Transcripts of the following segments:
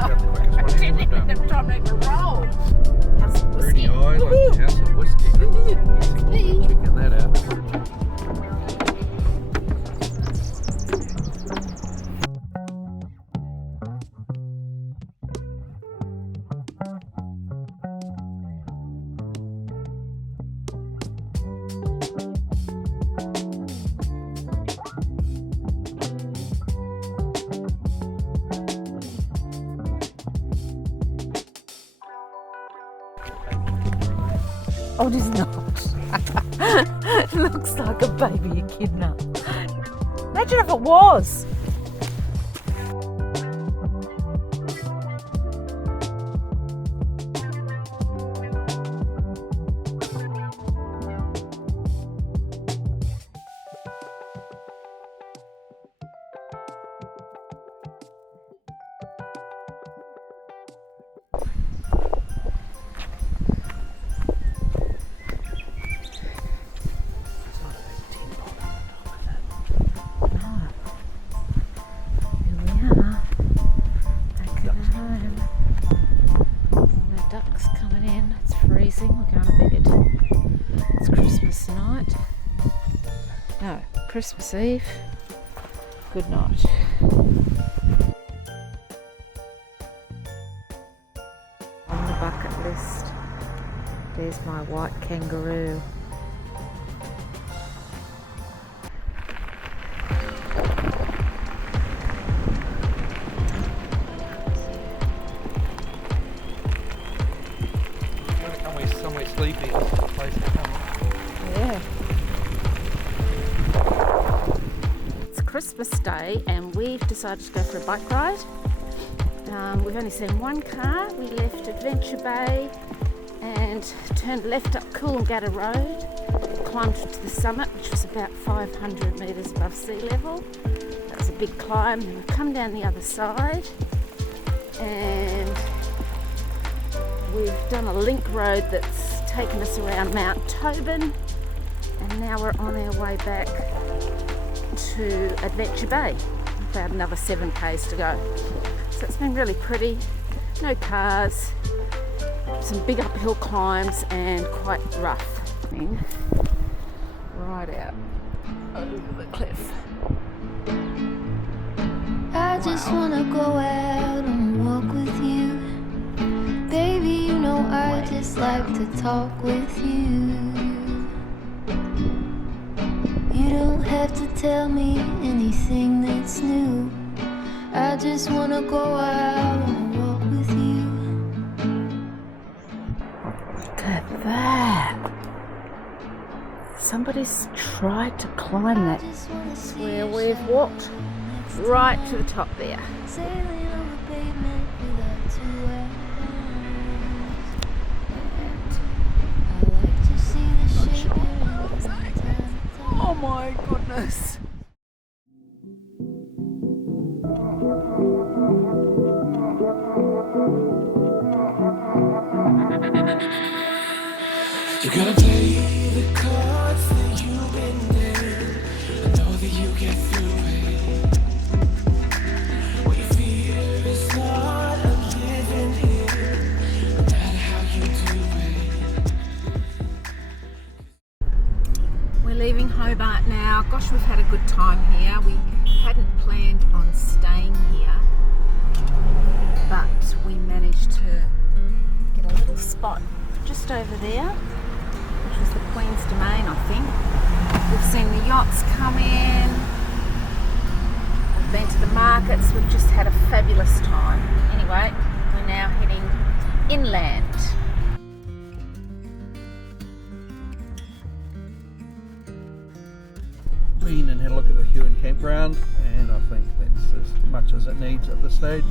about the quickest one I didn't you've ever even done. have time to make a roll. House of Bruny whiskey. High, like Woohoo! the House of Whiskey. Checking that out. Oh, it is not. Looks like a baby echidna. Imagine if it was. No, Christmas Eve. Good night. On the bucket list, there's my white kangaroo. Somewhere sleepy, it's a place to come. Yeah. It's Christmas Day and we've decided to go for a bike ride. We've only seen one car. We left Adventure Bay and turned left up Coolangatta Road, climbed to the summit, which was about 500 metres above sea level. That was a big climb. We've come down the other side and we've done a link road that's taken us around Mount Tobin, and now we're on our way back to Adventure Bay. About another 7 k's to go. So it's been really pretty. No cars, some big uphill climbs and quite rough. Right out over the cliff. I just wanna go out and walk with you. Baby, you know I just like to talk with you. You don't have to tell me anything that's new. I just wanna go out and walk with you. Look at that. Somebody's tried to climb that. That's where we've walked right to the top there. Sailing on the pavement without 2 I like to see the shape of your Oh my goodness. You gotta play the cards that you've been dealt. I know that you get through it. What you fear is not a living here, no matter how you do it. We're leaving Hobart now. Gosh, we've had a good time here. We hadn't planned on staying here, but we managed to get a little spot just over there, which was the Queen's Domain, I think. We've seen the yachts come in. We've been to the markets. We've just had a fabulous time. Anyway, we're now heading inland. Been and had a look at the Huon campground, and I think that's as much as it needs at this stage.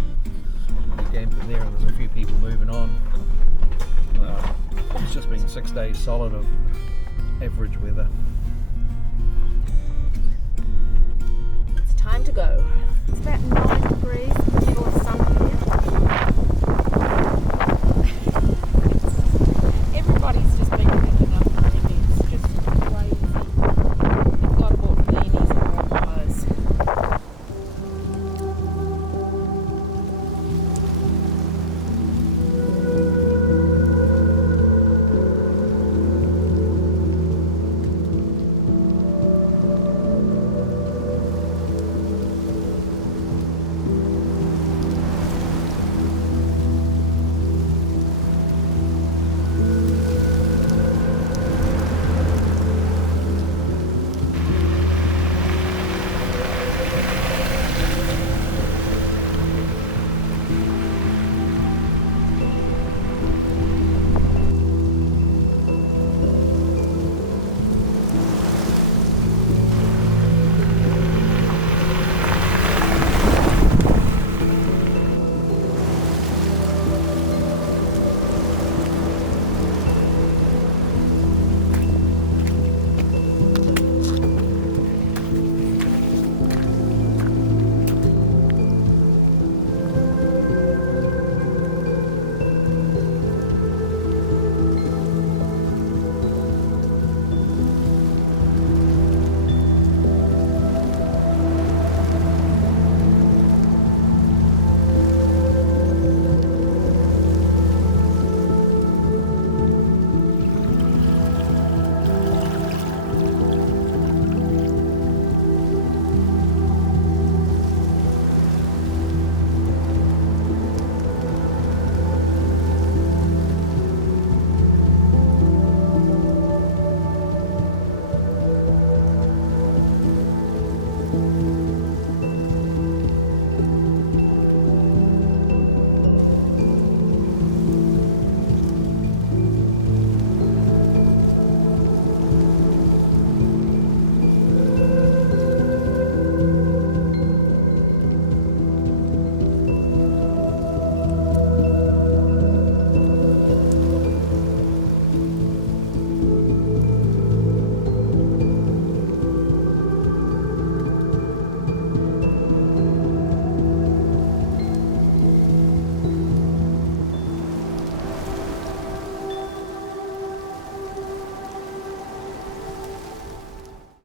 We camped in there and there's a few people moving on. It's just been 6 days solid of average weather.